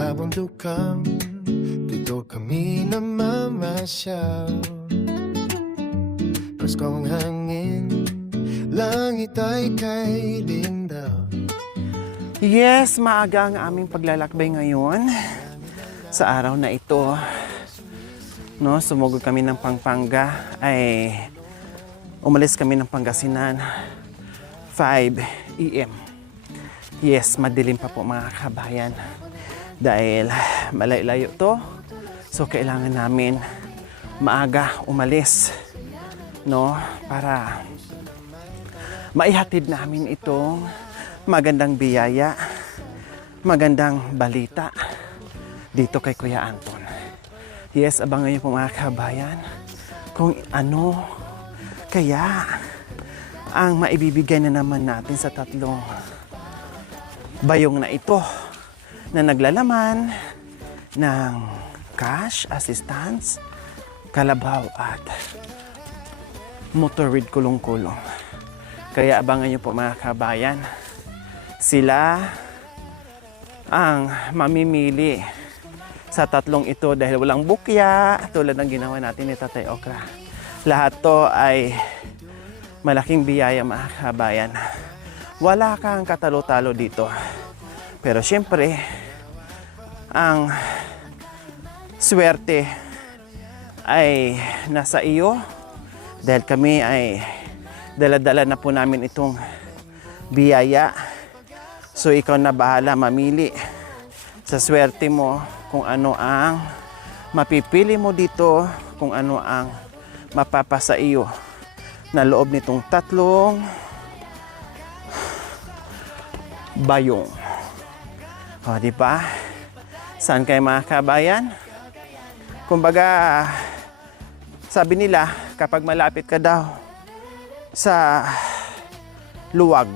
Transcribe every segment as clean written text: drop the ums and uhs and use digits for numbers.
kabundukan, dito kami namamasyal. Paskong hangin, langit ay kay lindol. Yes, maaga ang aming paglalakbay ngayon sa araw na ito. No, sumugod kami ng Pampanga, ay umalis kami ng Pangasinan 5 AM. Yes, madilim pa po mga kabayan dahil malayo to. So kailangan namin maaga umalis, no, para maihatid namin itong magandang biyaya, magandang balita dito kay Kuya Anton. Yes, abangan niyo po mga kabayan kung ano kaya ang maibibigay na naman natin sa tatlong bayong na ito na naglalaman ng cash, assistance, kalabaw at motor with kulong-kulong. Kaya abangan niyo po mga kabayan, sila ang mamimili sa tatlong ito dahil walang bukya tulad ng ginawa natin ni Tatay Okra. Lahat to ay malaking biyaya mga kabayan. Wala kang katalo-talo dito. Pero syempre, ang swerte ay nasa iyo dahil kami ay dala-dala na po namin itong biyaya. So ikaw na bahala mamili sa swerte mo kung ano ang mapipili mo dito, kung ano ang mapapasa iyo na loob nitong tatlong bayong. O, di ba? Saan kayo mga kabayan? Kumbaga, sabi nila, kapag malapit ka daw sa luwag,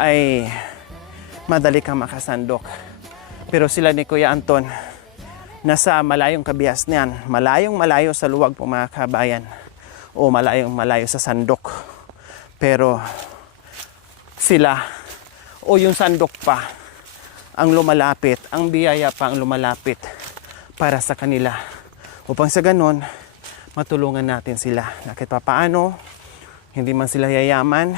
ay madali kang makasandok. Pero sila ni Kuya Anton, nasa malayong kabias niyan, malayong malayo sa luwag po mga kabayan, o malayong malayo sa sandok. Pero sila, o yung sandok pa, ang lumalapit, ang biyaya pa ang lumalapit para sa kanila. Upang sa ganon, matulungan natin sila. Kahit pa paano, hindi man sila yayaman,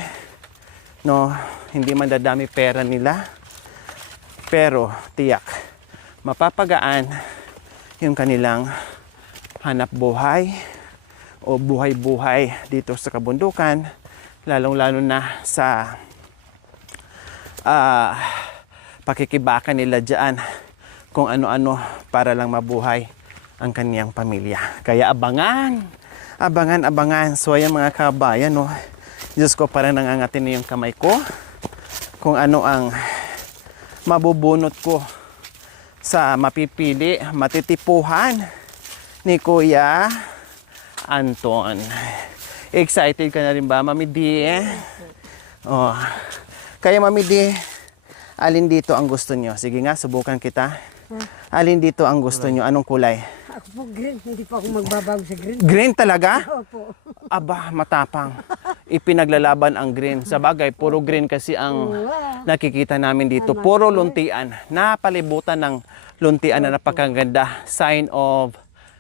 no, hindi man dadami pera nila, pero tiyak, mapapagaan yung kanilang hanap buhay o buhay-buhay dito sa kabundukan, lalong-lalo na sa pakikibaka nila dyan kung ano-ano para lang mabuhay ang kaniyang pamilya. Kaya abangan. So ayan mga kabayan, no, Diyos ko, parang nangangatin na yung kamay ko kung ano ang mabubunot ko sa mapipili, matitipuhan ni Kuya Anton. Excited ka na rin ba, Mami D? Oh. Kaya Mami D, alin dito ang gusto nyo? Sige nga, subukan kita. Alin dito ang gusto nyo? Anong kulay? Ako po green, hindi pa ako magbabago sa green. Green talaga? Opo. Aba, matapang. Ipinaglalaban ang green. Sa bagay, puro green kasi ang nakikita namin dito. Puro luntian. Napalibutan ng luntian na napakaganda. Sign of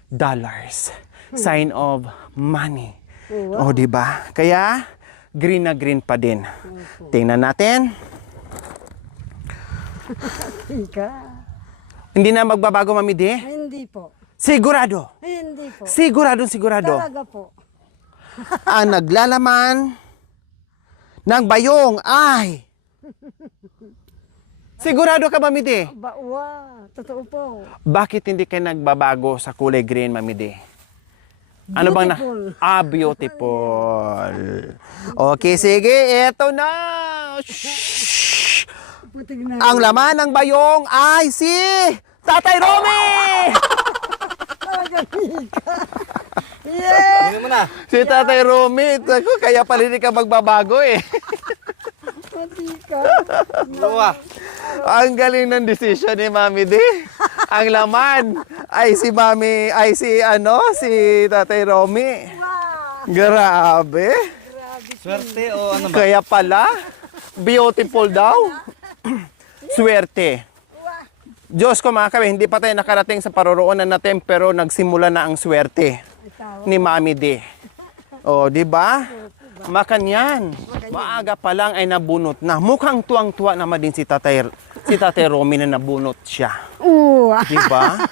dollars. Sign of money. O, diba? Kaya, green na green pa din. Tingnan natin. Ika. Hindi na magbabago, Mami D? Hindi po. Sigurado. Hindi po. Sigurado. Talaga po. Ang naglalaman ng bayong ay sigurado ka, Mami D? Bawa, totoo po. Bakit hindi ka nagbabago sa kulay green, Mami D? Ano bang na? Beautiful. Okay, sige, eto na. Shhh. Putig na. Ang laman ng bayong ay si Tatay Romy! Yeah! Tingnan mo na. Si Tatay Romy. Kaya pala hindi ka magbabago eh. Patika. Dalawa. Ang galing ng decision ni Mami D. Ang laman ay si Mami, ay si Tatay Romy. Grabe. Swerte o ano ba? Kaya pala, beautiful daw. Swerte. Diyos ko mga kabayan, hindi pa tayo nakarating sa paroroonan natin pero nagsimula na ang swerte ni Mami D. O, di ba? Makanyan. Maaga pa lang ay nabunot na. Mukhang tuwang-tuwa naman din si Tatay Romy na nabunot siya. Di ba?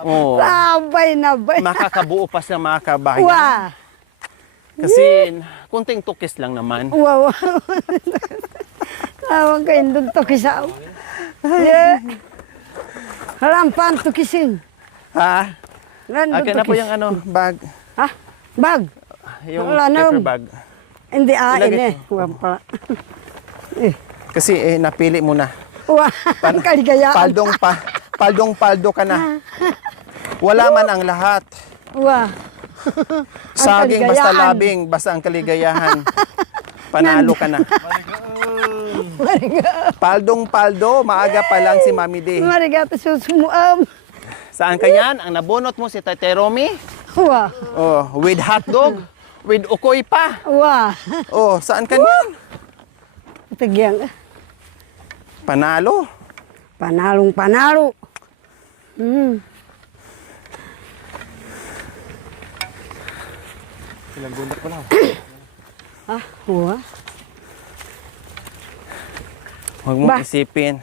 Oh, Sabay na ba? makakabuo pa siya mga kabayan. Wow. Kasi kunting tukis lang naman. Wow. Tawag kayo doon to kisaw. Yeah. Halampan to kisin. Ha? Random Akin na po yung ano, bag. Ha? Bag? Yung Wala na. paper bag. Hindi Ilagay ini eh. Wala pala. Kasi napili mo na. Wow. Kaligayaan. Paldong-paldo ka na. Wala man ang lahat. Wow. Saging basta kaligayaan. labing, basta ang kaligayahan. Panalo ka na. Paldong-paldo, maaga pa lang si Mami D. Marigato susumuam. Saan ka yan? Ang nabunot mo si Tatay Romy? Wow. Oh, with hotdog, with ukoy pa. Wow. Oh, saan ka yan? Tagyang. Panalo. Panalong panalo. Ilang bundak pa lang. Ah, wow. Huwag mong Ba? isipin.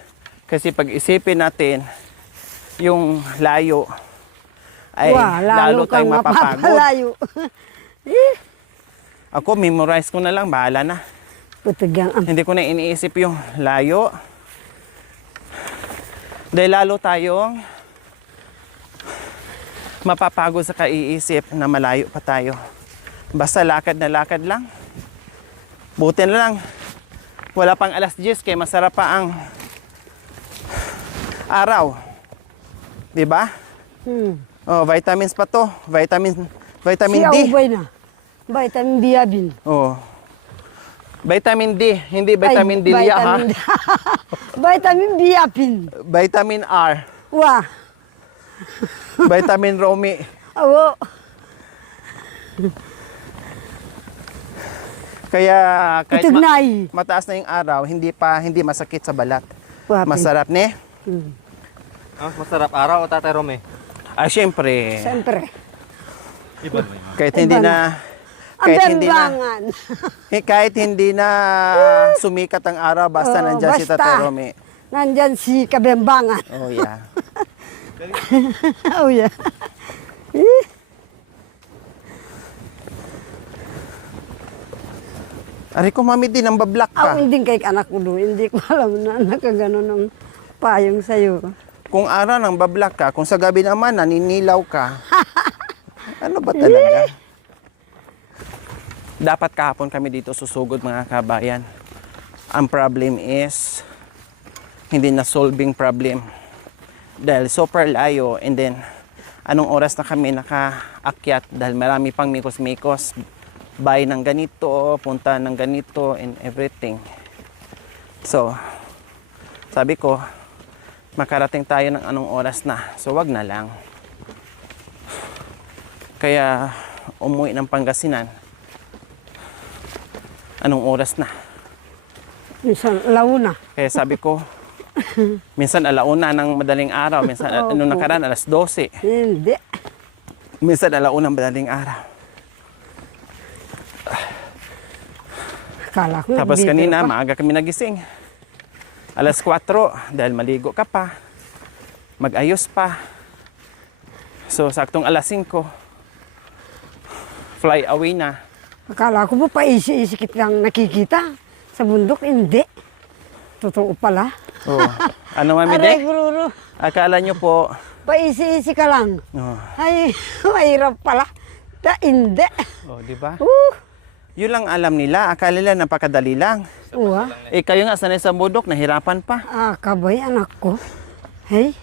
Kasi pag isipin natin, yung layo, ay Wow, lalo tayong mapapagod. mapapalayo. Ako, memorize ko na lang, bahala na. Putagyang ang Hindi ko na iniisip yung layo. Dahil lalo tayong mapapagod sa kaiisip na malayo pa tayo. Basta lakad na lakad lang. Buti na lang. Wala pang alas 10 kaya masarap pa ang araw. 'Di ba? Oh, vitamins pa to. Vitamin si D. Aubay na. Vitamin B abin. Oh. Vitamin D, hindi vitamin D liya ha. Vitamin B abin. Vitamin R. Wah. Vitamin Romy. Awo. Kaya kahit Itugnay. mataas na yung araw, hindi masakit sa balat. Wapin. Masarap ne? Ah, masarap araw o Tatay Romy? Ah, syempre. Siyempre. Iba mo yun. Kahit hindi Iba na Ang bembangan. kahit hindi na sumikat ang araw basta Oo, nandiyan si basta. Tatay Romy. Nandyan si kabembangan. Oh yeah. Oh yeah. Ari ko Mami din ang bablak ka. Ako hindi kay anak ko doon. Hindi ko alam na nakagano ng payong sa'yo. Kung araw nang bablak ka, kung sa gabi naman naninilaw ka. Ano ba talaga? Dapat kahapon kami dito susugod mga kabayan. Ang problem is hindi na solving problem. Dahil super layo and then anong oras na kami nakaakyat dahil marami pang mikos-mikos. Buy ng ganito, punta ng ganito and everything. So, sabi ko, makarating tayo ng anong oras na. So, wag na lang. Kaya, umuwi ng Pangasinan. Anong oras na? Minsan, launa. Kaya sabi ko, minsan alauna ng madaling araw, minsan Opo. nung nakaraan alas 12. Hindi. Minsan alauna ng madaling araw. Kala ko. Tapos bibiro kanina, pa. maaga kami nagising. Alas 4, dahil maligo ka pa. Mag-ayos pa. So, saktong alas 5, fly away na. Akala ko po paisi-isi kitang nakikita. Sa bundok, hindi. Totoo pala. Oh. Ano Mami Aray, De? gururo. Akala nyo po, Paisi-isi ka lang. oh, Ay, mahirap pala. Hindi. oh di ba? Uh, Yun lang alam nila. Akala nila napakadali lang. uwa. Eh kayo nga sanay sa bundok, nahirapan pa. Ah, kabay, anak ko. Hey.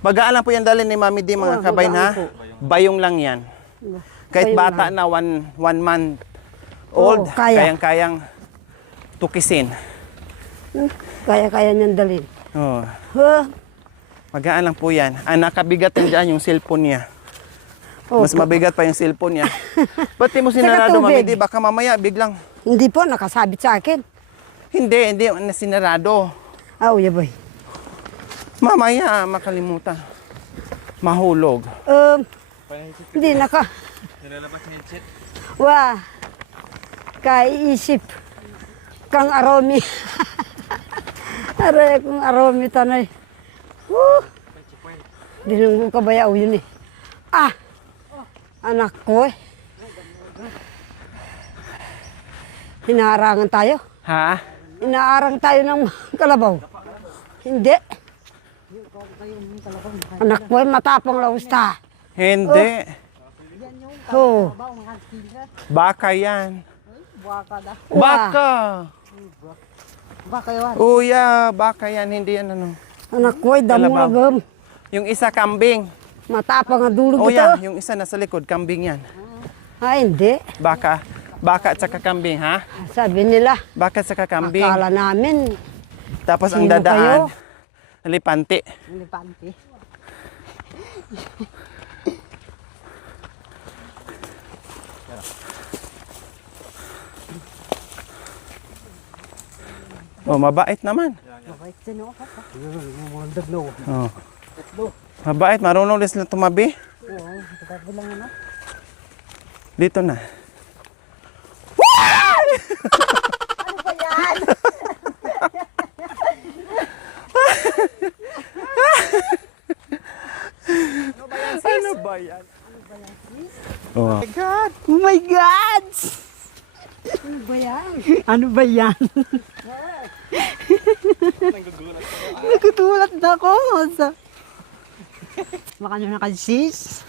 Mag-aalam po yan dalhin ni Mami D, mga Oo, kabay na. magaan Bayong lang yan. Kahit Bayong bata lang. na one month old, Oo, kaya. kayang-kayang tukisin. Kaya-kaya niyan dalhin. Oh, Huh? magaan lang po yan. Ang nakabigat din dyan yung cellphone niya. Opo. Mas mabigat pa yung cellphone niya. Ba't di mo sinarado, tubig. Mami D? Baka mamaya biglang, Hindi po, nakasabit sa akin. hindi, sinarado. Ah, uya boy. Mamaya makalimutan. Mahulog. Hindi naka. Nilalabas niya yung headset. Wah. Kaiisip. Kang aromi. Aray kong aromi tanay. Dinunggo ka ba yaw yun eh. Ah! Anak ko eh. Hinaarangan tayo. Ha? Inaarang tayo ng kalabaw. Hindi. Anak ko eh, matapang lausta. Hindi. Oh. Baka yan. Wah. Baka. Uya, baka yan. Hindi yan ano. Anak ko eh, damo Kalabaw. agam. Yung isa kambing. Matapang ang dulog O ito. yan, yung isa nasa likod, kambing yan. Ah, hindi. Baka. Baka at saka kambing, ha? Sabi nila, Baka at saka kambing. akala namin. Tapos ang Sino dadaan, kayo? lipanti. Oh, mabait naman. Oh. Mabait, marunong din sila tumabi. Dito na. Ano ba yan? Oh. Oh my God! Ano ba yan? Ano ba yan? Nagugulat na ako. Baka nyo nakasis.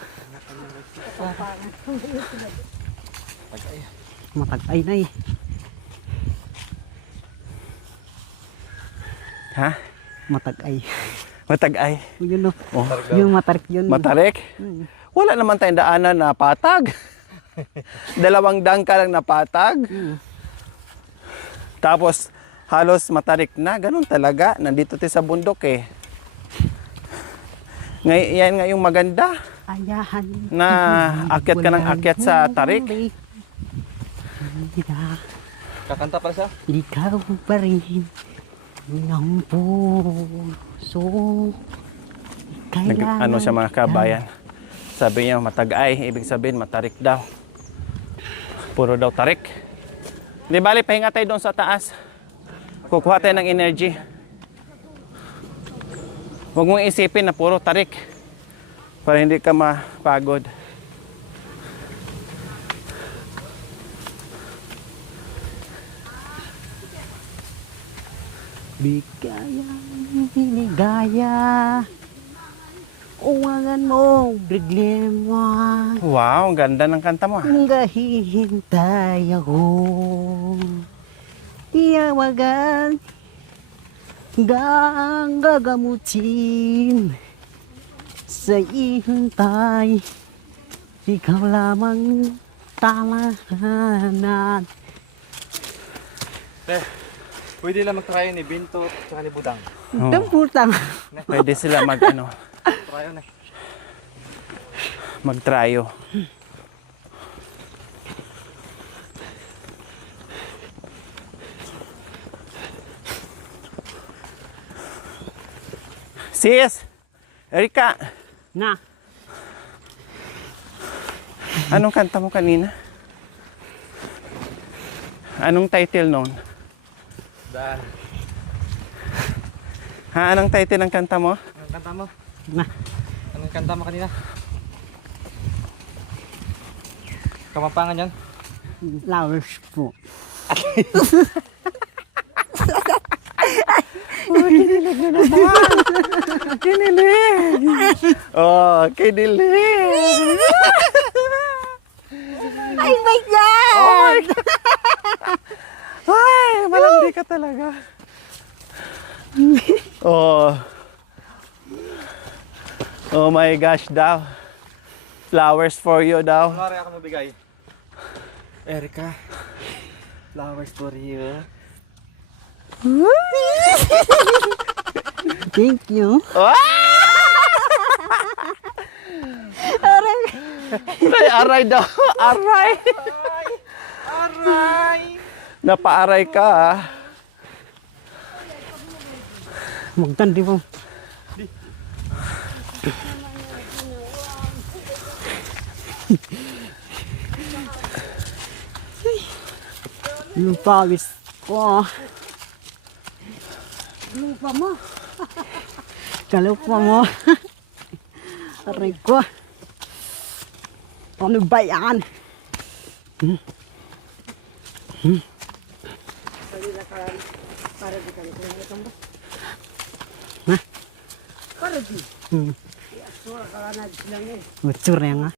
Matag-ay na eh. Ha? Matag-ay. Matag-ay. Yun o. Oh. Yung matarik yun. Matarik? Wala naman tayong daanan na patag. 2 dangka lang na patag. Tapos halos matarik na. Ganun talaga. Nandito tayo sa bundok eh. Yan nga yung maganda. Ayahan. Na akyat ka ng akyat sa tarik. Kakanta pala siya. Ikaw pa rin ng puso. Ano siya mga kabayan. Sabi niya matag-ay. Ibig sabihin matarik daw. Puro daw tarik. Di bali, pahinga tayo doon sa taas. Kukuha tayo ng energy. Huwag mong isipin na puro tarik. Para hindi ka mapagod. Bigayang binigaya. Uwangan mo, problema. Wow, ang ganda ng kanta mo. Kung hihintay ako, iyawagan, gang gagamutin sa ihintay. Ikaw lamang tamahanan. Pwede lang mag-try ni Binto at ni Budang. Oh, Putang. pwede sila Try na. magtrayo. Sis! Erika! Na. Anong kanta mo kanina? Anong title noon? Dan. Ha? Anong title ng kanta mo? Anong kanta mo? Na. Anong kanta mo kanina? Kamampangan yan? Flowers po. Kinilig! Oh, kinilig! Ay my God! Ay, malandi ka talaga. Oh. Oh my gosh daw. Flowers for you daw. Kunwari ako mabigay. Erika, flowers for you. Thank you. Ay, aray daw. Aray. Aray! Napaaray ka ah. Magtandi mo. Lupawis ko. Lupa mo. Kalupa mo. Aray ko. Ano ba yan? Para di. Utsura ka nga.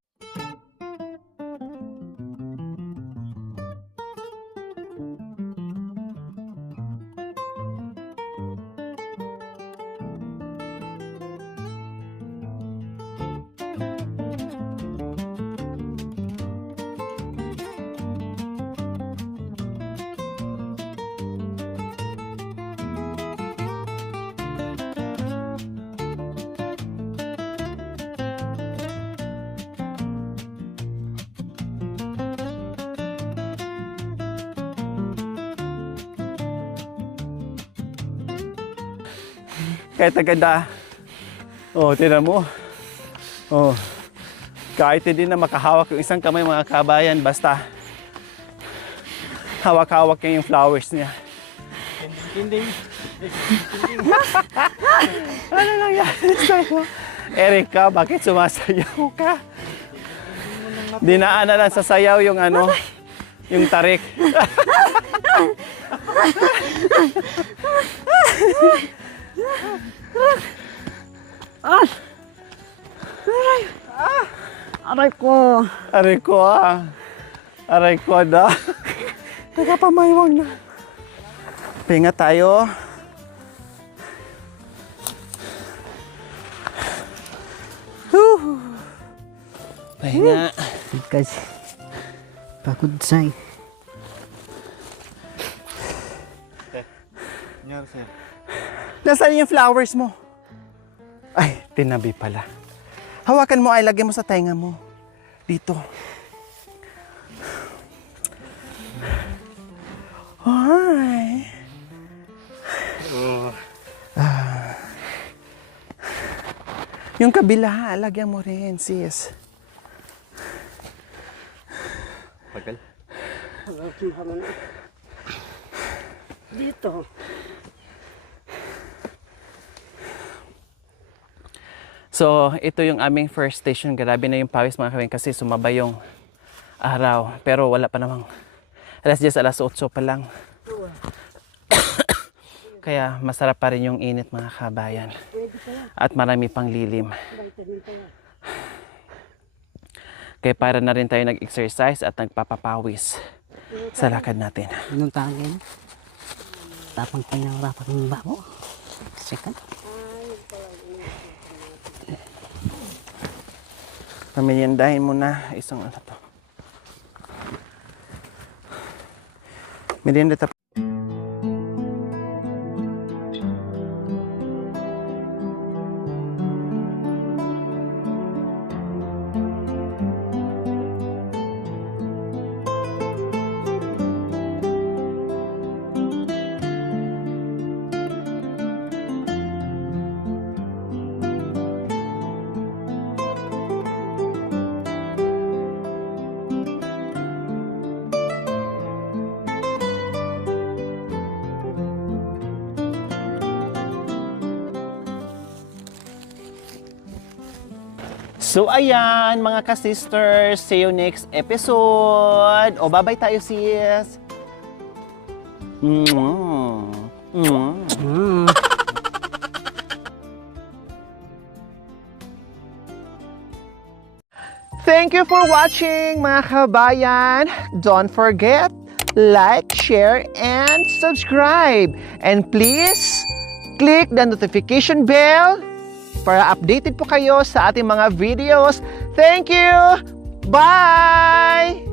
Kahit agad oh, tinan mo. Oh, kahit hindi na makahawak yung isang kamay mga kabayan, basta hawak-hawak niya yung flowers niya. Tinding. Ano nangyari sa'yo? Erika, bakit sumasayaw ka? Dinaan na lang sa sayaw yung ano, yung tarik. Aray ko. Aray ko Aray ko na. Nagkapamaywag na. Pahinga tayo. Whew. Pahinga. Kasi pagod say. Nangyari sa'yo. Nasaan yung flowers mo? Ay, tinabi pala. Hawakan mo ay, lagyan mo sa tenga mo. Dito. Ay. Yung kabila, lagyan mo rin, sis. Tagal. Dito. So, ito yung aming first station. Grabe na yung pawis mga kawin kasi sumabay yung araw. Pero wala pa namang. Alas 10, alas 8 pa lang. Kaya masarap pa rin yung init mga kabayan. At marami pang lilim. Kaya para na rin tayo nag-exercise at nagpapapawis sa lakad natin. Anong tangin? Tapang kanyang rapat ng babo. Second. Pamilyandahin mo na isang ano to. Merienda tap. So ayan mga ka-sisters, see you next episode. O bye-bye tayo sis. Thank you for watching mga kabayan. Don't forget, like, share, and subscribe. And please, click the notification bell para updated po kayo sa ating mga videos. Thank you! Bye!